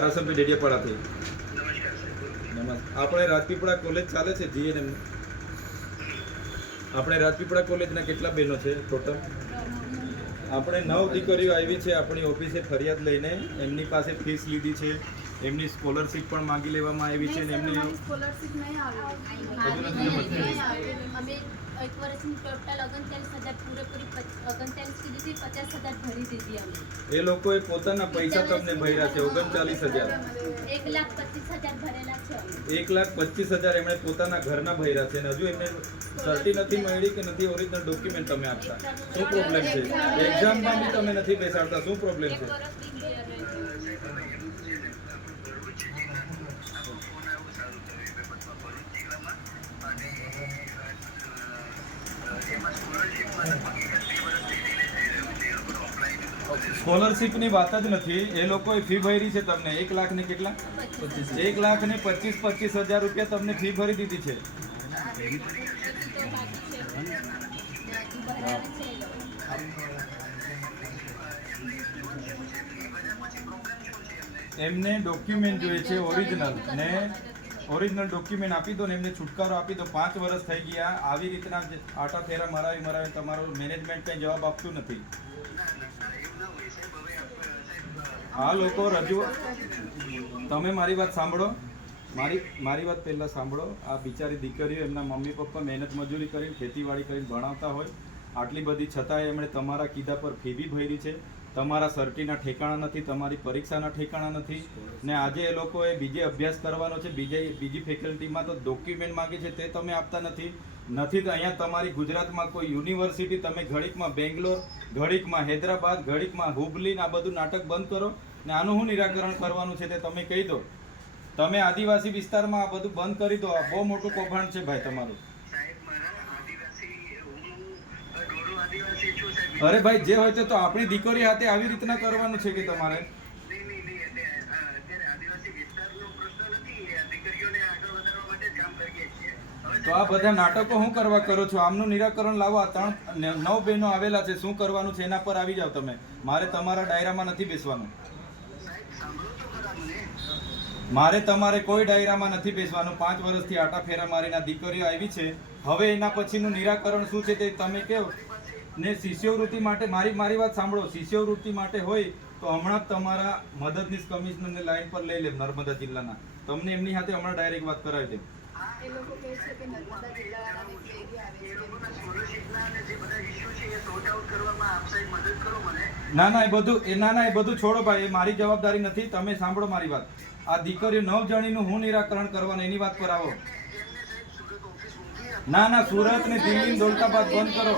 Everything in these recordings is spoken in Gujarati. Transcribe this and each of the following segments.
ધારાસભ્ય ડેડિયાપાડાથી નમસ્કાર આપણે રાજપીપળા કોલેજ ચાલે છે જીએનએમ આપણે રાજપીપળા કોલેજના કેટલા બહેનો છે ટોટલ? આપણે નવ દીકરીઓ આવી છે આપણી ઓફિસે ફરિયાદ લઈને. એમની પાસે ફીસ લીધી છે. એમની સ્કોલરશીપ પણ માંગી લેવામાં આવી છે એમની સ્કોલરશિપ નહીં આવી. અમે એક વર્ષની ટોટલ ઓગણચાલીસ હજાર પૂરેપૂરી ઓગણચાલીસ કીધી હતી પચાસ હજાર ભરી દીધી અમે. એ લોકોએ પોતાના પૈસા તમને ભર્યા છે? ઓગણચાલીસ હજાર. એક લાખ પચીસ હજાર ભરેલા છે એક લાખ પચીસ હજાર એમણે પોતાના ઘરના ભર્યા છે અને હજુ એમને સર્ટી નથી મળી કે નથી ઓરિજિનલ ડોક્યુમેન્ટ તમે આપતા? શું પ્રોબ્લેમ છે? એક્ઝામમાં બી તમે નથી બેસાડતા? શું પ્રોબ્લેમ છે? સ્કોલરશીપની વાત જ નથી. એ લોકોએ ફી ભરી છે તમને. એક લાખ ને કેટલા? એક લાખ ને પચીસ પચીસ હજાર રૂપિયા તમને ફી ભરી દીધી છે. એમને ડોક્યુમેન્ટ જોઈએ છે ઓરિજિનલ ને ઓરિજિનલ ડોક્યુમેન્ટ આપી દો ને, એમને છુટકારો આપી દો. પાંચ વર્ષ થઈ ગયા. આવી રીતના આટા ફેરા, મરાવી મરાવી તમારો મેનેજમેન્ટ કંઈ જવાબ આપતું નથી ના ના ના એવું ના હોય સાહેબ હવે આપ- સાહેબ આ લોકો રજૂ તમે મારી વાત સાંભળો. મારી મારી વાત પહેલાં સાંભળો. આ બિચારી દીકરીઓ એમના મમ્મી પપ્પા મહેનત મજૂરી કરીને ખેતીવાડી કરીને ભણાવતા હોય. આટલી બધી છતાંય એમણે તમારા કીધા પર ફી બી ભરી છે. તમારા સર્ટીના ઠેકાણા નથી, તમારી પરીક્ષાના ઠેકાણા નથી. ને આજે એ લોકોએ બીજે અભ્યાસ કરવાનો છે, બીજે બીજી ફેકલ્ટીમાં તો ડોક્યુમેન્ટ માંગે છે, તે તમે આપતા નથી. નથી તો અહીંયા તમારી ગુજરાતમાં કોઈ યુનિવર્સિટી, તમે ઘડીકમાં બેંગ્લોર, ઘડીકમાં હૈદરાબાદ, ઘડીકમાં હુબલી આ બધું નાટક બંધ કરો. ને આનું શું નિરાકરણ કરવાનું છે તે તમે કહી દો. તમે આદિવાસી વિસ્તારમાં આ બધું બંધ કરી દો. આ બહુ મોટું કૌભાંડ છે ભાઈ તમારું. અરે ભાઈ જે હોય તે તો આપણી દીકરી હાથે આવી રીતના કરવાનું છે કે તમારે? તો આ બધા નાટકો શું કરવા કરો છો? આમનું નિરાકરણ લાવો. આ ત્રણ નવ બહેનો આવેલા છે. શું કરવાનું છે? એના પર આવી જાઓ તમે. મારે તમારા ડાયરામાં નથી બેસવાનું સાહેબ સાંભળો તો ખરા મને મારે તમારે કોઈ ડાયરામાં નથી બેસવાનું. પાંચ વર્ષથી આટા ફેરા મારીને દીકરીઓ આવી છે. હવે એના પછીનું નિરાકરણ શું છે તે તમે કહો. ને શિષ્યવૃત્તિ માટે મારી મારી વાત સાંભળો. શિષ્યવૃત્તિ માટે હોય તો હમણાં જ તમારા મદદનીશ કમિશનરને લાઈન પર લઈ લે નર્મદા જિલ્લાના. તમને એમની સાથે હમણાં ડાયરેક્ટ વાત કરાવી દે. એ લોકો કહે છે કે નર્મદા જિલ્લાવાળાની ક્વેરી આવે એ છે લોકોના સ્કોલરશીપના અને જે બધા ઇસ્યુ છે. એ સોર્ટ આઉટ કરવામાં આપ સાહેબ મદદ કરો મને ના ના એ બધું એ ના ના એ બધું છોડો ભાઈ. એ મારી જવાબદારી નથી. તમે સાંભળો મારી વાત. આ દીકરીઓ નવ જણીનું હું નિરાકરણ કરવાનું એની વાત પર આવો. ના ના સુરત ને દિલ્હી દોલતાબાદ બંધ કરો.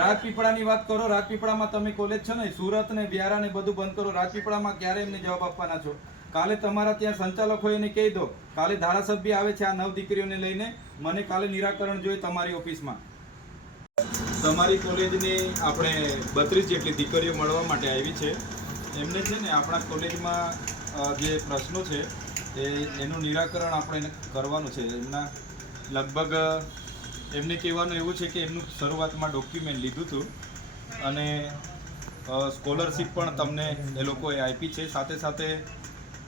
રાજપીપળાની વાત કરો. રાજપીપળામાં તમે કોલેજ છો ને સુરત ને વ્યારા ને બધું બંધ કરો. રાજપીપળામાં ક્યારે એમને જવાબ આપવાના છો? કાલે તમારા ત્યાં સંચાલક એને કહી દો. કાલે ધારાસભ્ય આવે છે આ નવ દીકરીઓને લઈને. મને કાલે નિરાકરણ જોઈએ તમારી ઓફિસમાં. તમારી કોલેજની આપણે બત્રીસ જેટલી દીકરીઓ મળવા માટે આવી છે. એમને છે ને આપણા કોલેજમાં જે પ્રશ્નો છે, એ એનું નિરાકરણ આપણે કરવાનું છે. એમના લગભગ, એમને કહેવાનું એવું છે કે એમનું શરૂઆતમાં ડોક્યુમેન્ટ લીધું હતું અને સ્કોલરશીપ પણ તમને એ લોકોએ આપી છે. સાથે સાથે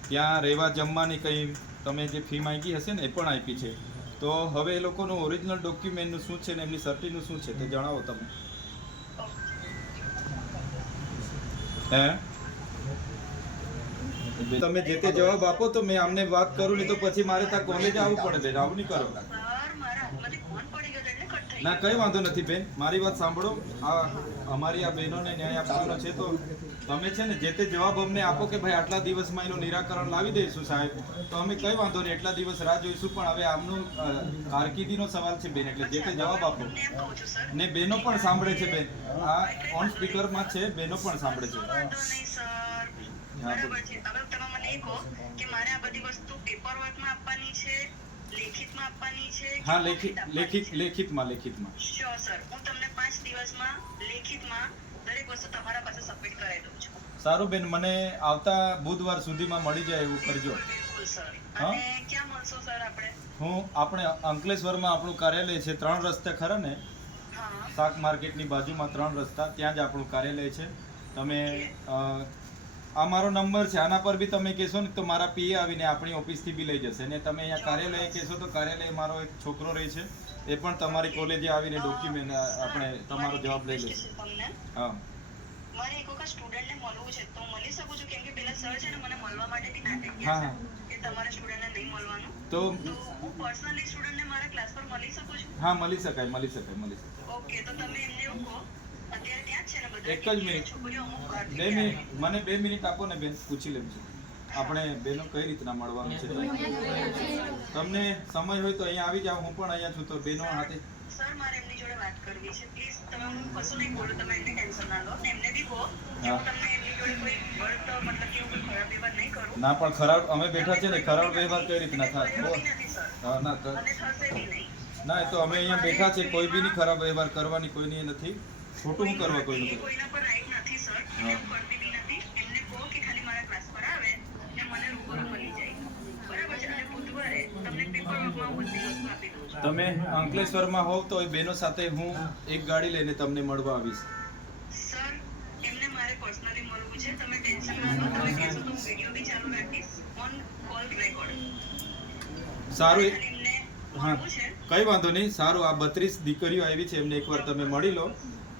ત્યાં રહેવા જમવાની કંઈ તમે જે ફી માંગી હશે ને એ પણ આપી છે. તો હવે એ લોકોનું ઓરિજિનલ ડોક્યુમેન્ટનું શું છે ને એમની સર્ટીનું શું છે તે જણાવો તમે. હે? તમે જે તે જવાબ આપો તો મેં અમને વાત કરું, નહીં તો પછી મારે ત્યાં કોલેજ આવવું પડે બેન આવું નહીં કરો. ના, કઈ વાંધો નથી બેન. મારી વાત સાંભળો. આ અમારી આ બહેનોને ન્યાય આપવાનો છે તો તમે છે ને જે તે જવાબ અમને આપો કે ભાઈ આટલા દિવસમાં એનું નિરાકરણ લાવી દઈશું સાહેબ, તો અમે કઈ વાંધો નહીં, એટલા દિવસ રાહ જોઈશું. પણ હવે આમનું કારકિર્દીનો સવાલ છે બેન, એટલે જે તે જવાબ આપો. ને બહેનો પણ સાંભળે છે બેન. આ ઓન સ્પીકરમાં છે, બહેનો પણ સાંભળે છે. બરાબર છે. હવે તમે મને એ કહો કે મારે આ બધી વસ્તુ પેપર વર્કમાં આપવાની છે લેખિતમાં આપવાની છે હા લેખિત લેખિત લેખિતમાં લેખિતમાં. Sure, સર હું તમને પાંચ દિવસમાં લેખિતમાં દરેક વસ્તુ તમારા પાસે સબમિટ કરાવી દઉં છું. સારું બેન મને આવતા બુધવાર સુધીમાં મળી જાય એવું કરજો. હા? અને ક્યાં મળશો સર આપણે? હું આપણે અંકલેશ્વરમાં આપણું કાર્યાલય છે ત્રણ રસ્તા ખરા ને? શાક માર્કેટની બાજુમાં ત્રણ રસ્તા ત્યાં જ આપણું કાર્યાલય છે. તમે આ મારો નંબર છે. આના પર બી તમે કહેશો ને તો મારા પીએ આવીને આપણી ઓફિસથી બી લઈ જશે. ને તમે અહીંયા કાર્યાલય કહેશો તો કાર્યાલય મારો એક છોકરો રહે છે. એ પણ તમારી કોલેજે આવીને ડોક્યુમેન્ટ આપણે તમારો જવાબ લઈ લેશે. હા. મારે એક વખત સ્ટુડન્ટને મળવું છે. તો મળી શકું છું? કેમ કે પેલા સર છે ને મને મળવા માટે બી ના થઈ હા, ગયા હા. છે. કે તમારે સ્ટુડન્ટને નહીં મળવાનું. તો તો હું પર્સનલી સ્ટુડન્ટને મારા ક્લાસ પર મળી શકું છું? હા મળી શકાય મળી શકાય મળી શકાય. ઓકે તો તમે એમને એવું કહો. એક જ મિનિટ. બે મિનિટ. મને બે મિનિટ આપો ને બેન પૂછી લેજો. આપણે બેનો કઈ રીતના મળવાનું છે? તમને સમય હોય તો અહીંયા આવી જાઓ. હું પણ અહીંયા છું તો બેનો હાથે. સર મારે એમની જોડે વાત કરવી છે. પ્લીઝ તમે હું કશું નહીં બોલો. તમે એમને ટેન્શન ના લો. એમને બી કહો કે હું હા. તમને એમની જોડે કોઈ બળતો મતલબ કે કોઈ ખરાબ વ્યવહાર નહીં કરું. ના પણ ખરાબ અમે બેઠા છે ને ખરાબ વ્યવહાર કઈ રીતના થાય? હા ના થશે બી નહીં. ના એ તો અમે અહીંયા બેઠા છે. કોઈ બી ની ખરાબ વ્યવહાર કરવાની કોઈની નથી. ખોટું હું કરવા કોઈ નથી. કોઈના પર રાઈટ નથી સર હા. હું. કરતી બી નથી. એમને કહો કે ખાલી મારા ક્લાસ પર આવે ને મને રૂબરૂ મળી જાય. બરાબર છે? અને બુધવારે તમને પેપર વર્કમાં હું બધી વસ્તુ આપી દઉં છું. તમે અંકલેશ્વરમાં હોવ તો એ બેનો સાથે હું એક ગાડી લઈને તમને મળવા આવીશ. સર એમને મારે પર્સનલી મળવું છે. તમે ટેન્શન ના લો. તમે કહેશો તો હું વિડિયો બી ચાલુ રાખીશ. ઓન કોલ રેકોર્ડ સારું હા. કઈ વાંધો નહીં. સારું આ બત્રીસ દીકરીઓ આવી છે. એમને એકવાર તમે મળી લો.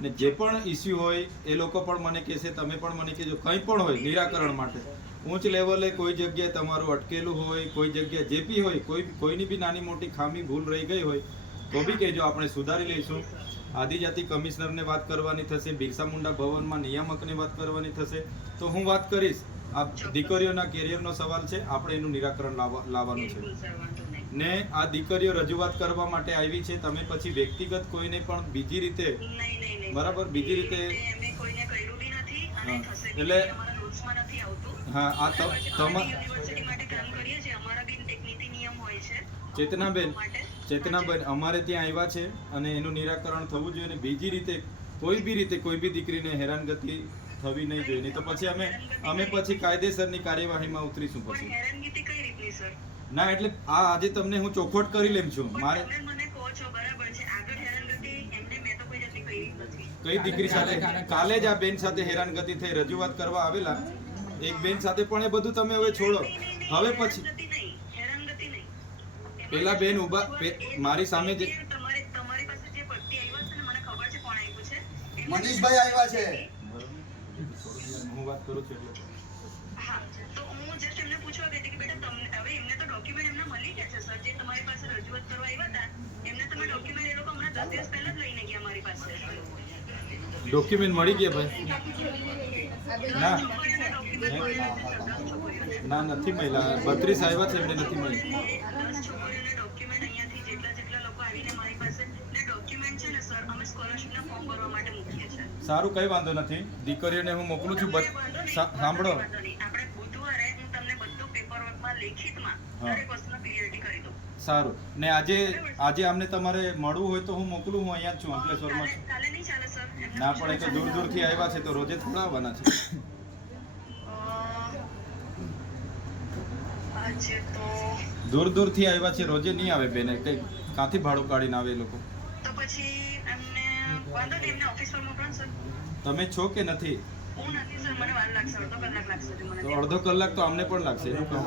ને જે પણ ઇસ્યુ હોય એ લોકો પણ મને કહેશે તમે પણ મને કહેજો. કંઈ પણ હોય નિરાકરણ માટે. ઉચ્ચ લેવલે કોઈ જગ્યાએ તમારું અટકેલું હોય કોઈ જગ્યાએ જે બી હોય કોઈ કોઈની બી નાની મોટી ખામી ભૂલ રહી ગઈ હોય તો બી કહેજો આપણે સુધારી લઈશું. આદિજાતિ કમિશનરને વાત કરવાની થશે બિરસા મુંડા ભવનમાં નિયામકને વાત કરવાની થશે. તો હું વાત કરીશ. આ દીકરીઓના કેરિયરનો સવાલ છે આપણે એનું નિરાકરણ લાવવા લાવવાનું છે. ને આ દીકરીઓ રજૂઆત કરવા માટે આવી છે તમે પછી વ્યક્તિગત કોઈને પણ બીજી રીતે બરાબર, બીજી રીતે- એટલે- હા આ ચેતનાબેન ચેતનાબેન અમારે ત્યાં આવ્યા છે અને એનું નિરાકરણ થવું જોઈએ અને બીજી રીતે કોઈ બી રીતે કોઈ બી દીકરીને હેરાનગતિ થવી નહીં જોઈએ. નહીં તો પછી અમે અમે પછી કાયદેસરની કાર્યવાહીમાં ઉતરીશું પછી. ના એટલે આ આજે તમને હું ચોખવટ કરી લેમ છું. મારે કઈ દીકરી સાથે? કાલે જ આ બેન સાથે હેરાનગતિ થઈ રજૂઆત કરવા આવેલા. એક બેન સાથે પણ એ બધું તમે હવે છોડો. હવે પછી? હેરાનગતિ નહીં, હેરાનગતિ નહીં. એમાં પેલા બેન ઊભા મારી સામે જે તમારી તમારી પાસે જે પટ્ટી આવ્યા છે ને મને ખબર છે કોણ આપ્યું છે એમને- મનીષભાઈ આવ્યા છે. હું વાત કરું છું એટલે. હા તો હું just એમને પૂછવા ગઈ હતી કે બેટા તમને હવે એમને તો ડોક્યુમેન્ટ એમને મળી ગયા છે સર જે તમારી પાસે રજૂઆત કરવા આવ્યા હતા એમને તમે ડોક્યુમેન્ટ એ લોકો હમણાં દસ દિવસ પહેલા જ લઈને ગયા મારી પાસે. ડોક્યુમેન્ટ મળી ગયા ભાઈ? ના. ના નથી મળ્યા. બત્રીસ આવ્યા છે એમને નથી મળી દસ છોકરીઓને document અહીંયાથી જેટલા જેટલા લોકો આવીને મારી પાસે ને document છે ને સર કઈ વાંધો નથી. દીકરીઓને હું મોકલું છું સાંભળો. આપણે બુધવારે હું તમને બધું પેપર વર્કમાં લેખિતમાં. દરેક વસ્તુનો ક્લિયરિટી કરી દઉં. સારું. ને આજે આજે અમને તમારે મળવું હોય તો હું મોકલું હું અહીંયા જ છું અંકલેશ્વરમાં છું. ના એ તો દૂર દૂરથી આવ્યા છે તો રોજે થોડા આવવાના છે. દૂર દૂરથી આવ્યા છે રોજે નહીં આવે બેને કઈ કાંથી ભાડું કાઢીને આવે એ લોકો? તો પછી તમે છો કે નથી? અડધો કલાક લાગશે હજુ મને તો અડધો કલાક તો અમને પણ લાગશે એનું કહો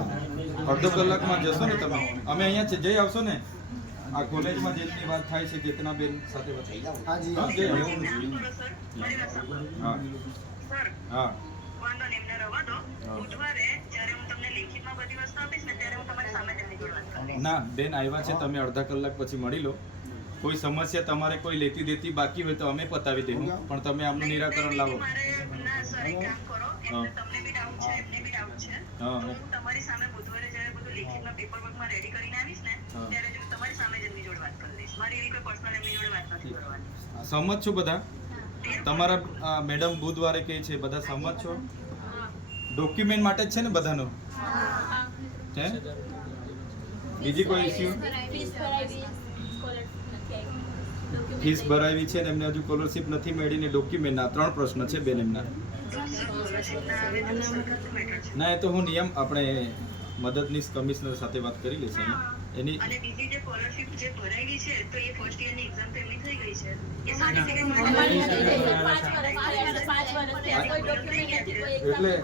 અડધો કલાકમાં જશો ને તમે. અમે અહીંયા છે જઈ આવશો ને? આ કોલેજમાં જેટલી વાત થાય છે કેતનાબેન સાથે વાત. હા, હા સર હા. વાંધો નહીં એમને રવા દો. હા. બુધવારે જ્યારે હું તમને લેખિતમાં બધી વસ્તુ આપીશ ને ત્યારે હું તમારી સામે તેમની જોડે વાત કરીશ. ના બેન આવ્યા છે તમે અડધા કલાક પછી મળી લો. કોઈ સમસ્યા તમારે કોઈ લેતી દેતી બાકી હોય તો અમે પતાવી દઈશું પણ તમે આમનું નિરાકરણ લાવો. સર એક કામ કરો એમને તમને બી ડાઉટ છે એમને બી ડાઉટ છે. તો હું તમારી સામે બુધવારે જ્યારે બધું લેખિતમાં પેપરવર્કમાં રેડી કરીને આવીશ ને ત્યારે જ તમારી સામે જ એમની જોડે વાત કરી દઈશ. મારી એવી કોઈ પર્સનલ એમની જોડે વાત નથી કરવાની. સહમત છો બધા? તમારા મેડમ બુધવારે કહે છે બધા સહમત છો? ડોક્યુમેન્ટ માટે જ છે ને બધાનો? હે. બીજી કોઈ આવી ફીસ ભરાવી છે ને એમને હજુ સ્કોલરશિપ નથી મળી ને ડોક્યુમેન્ટના ત્રણ પ્રશ્ન છે બેન એમના. ના એ તો હું નિયમ આપણે મદદનીશ કમિશનર સાથે વાત કરી લેશે એની અને બીજી જે સ્કોલરશિપ જે ભરાયેલી છે તો એ ફર્સ્ટ યરની એક્ઝામ તો એમની થઈ ગઈ છે. એ માટે- એટલે-.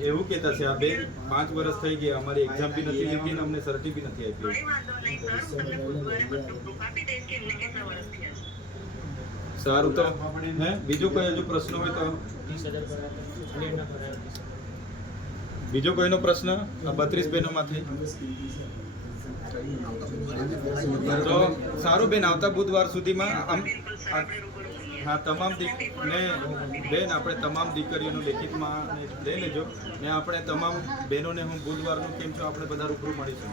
એવું કહેતા છે આ બે પાંચ વર્ષ થઈ ગયા અમારી એક્ઝામ બી નથી લીધી ને અમને સર્ટી બી નથી આપી. વાંધો નહીં સર તમને બુધવારે બધું proof આપી દઈશ કે એમને કેટલા વર્ષ થયા છે. સારું તો. બીજો કોઈ હજુ પ્રશ્ન હોય તો? બીજો કોઈનો પ્રશ્ન? આ બત્રીસ બહેનોમાંથી. તો સારું બેન, આવતા બુધવાર સુધીમાં હા, તમામ ને બેન, આપણે તમામ દીકરીઓનું લેખિતમાં લઈ લેજો. ને આપણે તમામ બહેનોને હું બુધવારનું કેમ છો, આપણે બધા રૂબરૂ મળીશું.